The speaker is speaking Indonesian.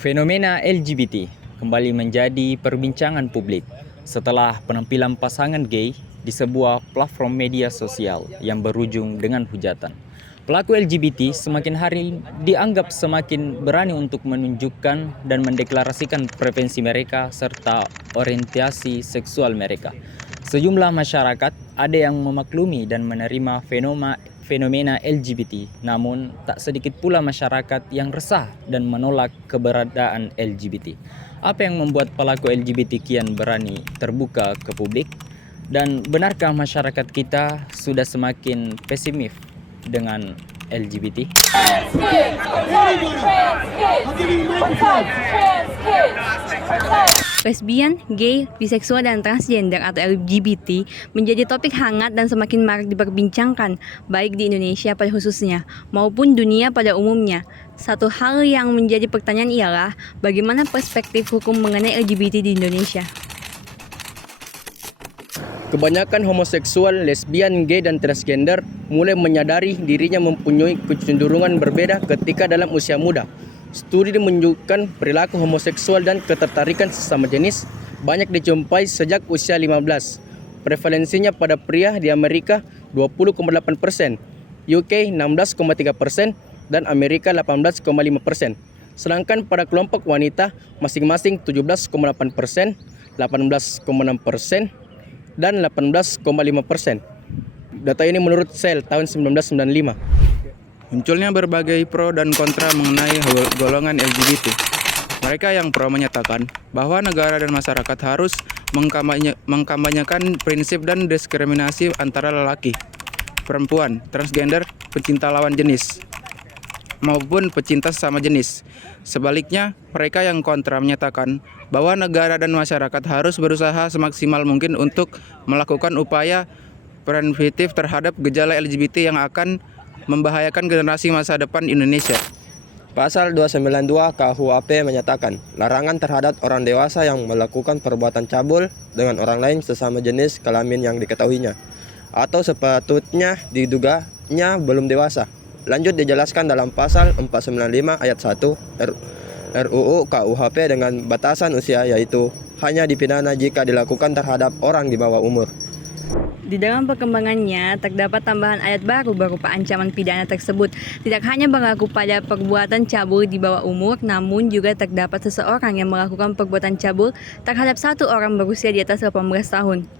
Fenomena LGBT kembali menjadi perbincangan publik setelah penampilan pasangan gay di sebuah platform media sosial yang berujung dengan hujatan. Pelaku LGBT semakin hari dianggap semakin berani untuk menunjukkan dan mendeklarasikan preferensi mereka serta orientasi seksual mereka. Sejumlah masyarakat ada yang memaklumi dan menerima fenomena LGBT, namun tak sedikit pula masyarakat yang resah dan menolak keberadaan LGBT. Apa yang membuat pelaku LGBT kian berani terbuka ke publik? Dan benarkah masyarakat kita sudah semakin pesimis dengan LGBT? Lesbian, gay, biseksual, dan transgender atau LGBT menjadi topik hangat dan semakin marak diperbincangkan, baik di Indonesia pada khususnya, maupun dunia pada umumnya. Satu hal yang menjadi pertanyaan ialah, bagaimana perspektif hukum mengenai LGBT di Indonesia? Kebanyakan homoseksual, lesbian, gay, dan transgender mulai menyadari dirinya mempunyai kecenderungan berbeda ketika dalam usia muda. Studi menunjukkan perilaku homoseksual dan ketertarikan sesama jenis banyak dijumpai sejak usia 15. Prevalensinya pada pria di Amerika 20,8%, UK 16,3%, dan Amerika 18,5%. Sedangkan pada kelompok wanita masing-masing 17,8%, 18,6%, dan 18,5%. Data ini menurut SEL tahun 1995. Munculnya berbagai pro dan kontra mengenai golongan LGBT. Mereka yang pro menyatakan bahwa negara dan masyarakat harus mengkampanyekan prinsip dan diskriminasi antara lelaki, perempuan, transgender, pecinta lawan jenis, maupun pecinta sesama jenis. Sebaliknya, mereka yang kontra menyatakan bahwa negara dan masyarakat harus berusaha semaksimal mungkin untuk melakukan upaya preventif terhadap gejala LGBT yang akan membahayakan generasi masa depan Indonesia. Pasal 292 KUHP menyatakan larangan terhadap orang dewasa yang melakukan perbuatan cabul dengan orang lain sesama jenis kelamin yang diketahuinya atau sepatutnya diduganya belum dewasa. Lanjut dijelaskan dalam pasal 495 ayat 1 RUU KUHP dengan batasan usia, yaitu hanya dipidana jika dilakukan terhadap orang di bawah umur. Di dalam perkembangannya, terdapat tambahan ayat baru berupa ancaman pidana tersebut tidak hanya berlaku pada perbuatan cabul di bawah umur, namun juga terdapat seseorang yang melakukan perbuatan cabul terhadap satu orang berusia di atas 18 tahun.